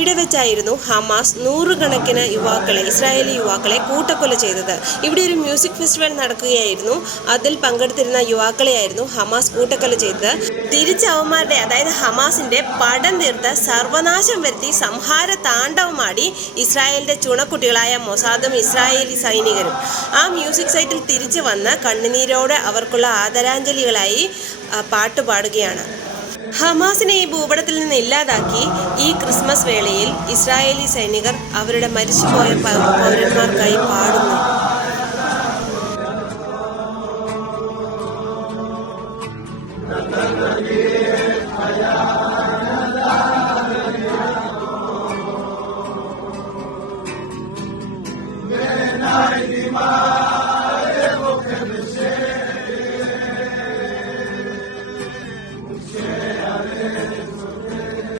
ഇവിടെ വെച്ചായിരുന്നു ഹമാസ് നൂറുകണക്കിന് ഇസ്രായേലി യുവാക്കളെ കൂട്ടക്കൊല ചെയ്തത്. ഇവിടെ ഒരു മ്യൂസിക് ഫെസ്റ്റിവൽ നടക്കുകയായിരുന്നു. അതിൽ പങ്കെടുത്തിരുന്ന യുവാക്കളെയായിരുന്നു ഹമാസ് കൂട്ടക്കൊല ചെയ്തത്. തിരിച്ച് അവന്മാരുടെ, അതായത് ഹമാസിന്റെ പടം തീർത്ത് സർവനാശം വരുത്തി സംഹാര താണ്ഡവമാടി ഇസ്രായേലിന്റെ ചുണക്കുട്ടികളായ മൊസാദും ഇസ്രായേലി സൈനികരും. ആ മ്യൂസിക് സൈറ്റിൽ തിരിച്ചു വന്ന് കണ്ണുനീരോടെ അവർക്കുള്ള ആദരാഞ്ജലികളായി പാട്ടുപാടുകയാണ്. ഹമാസിനെ ഈ ഭൂപടത്തിൽ നിന്ന് ഇല്ലാതാക്കി ഈ ക്രിസ്മസ് വേളയിൽ ഇസ്രായേലി സൈനികർ അവരുടെ മരിച്ചുപോയ പൗരന്മാർക്കായി പാടുന്നു.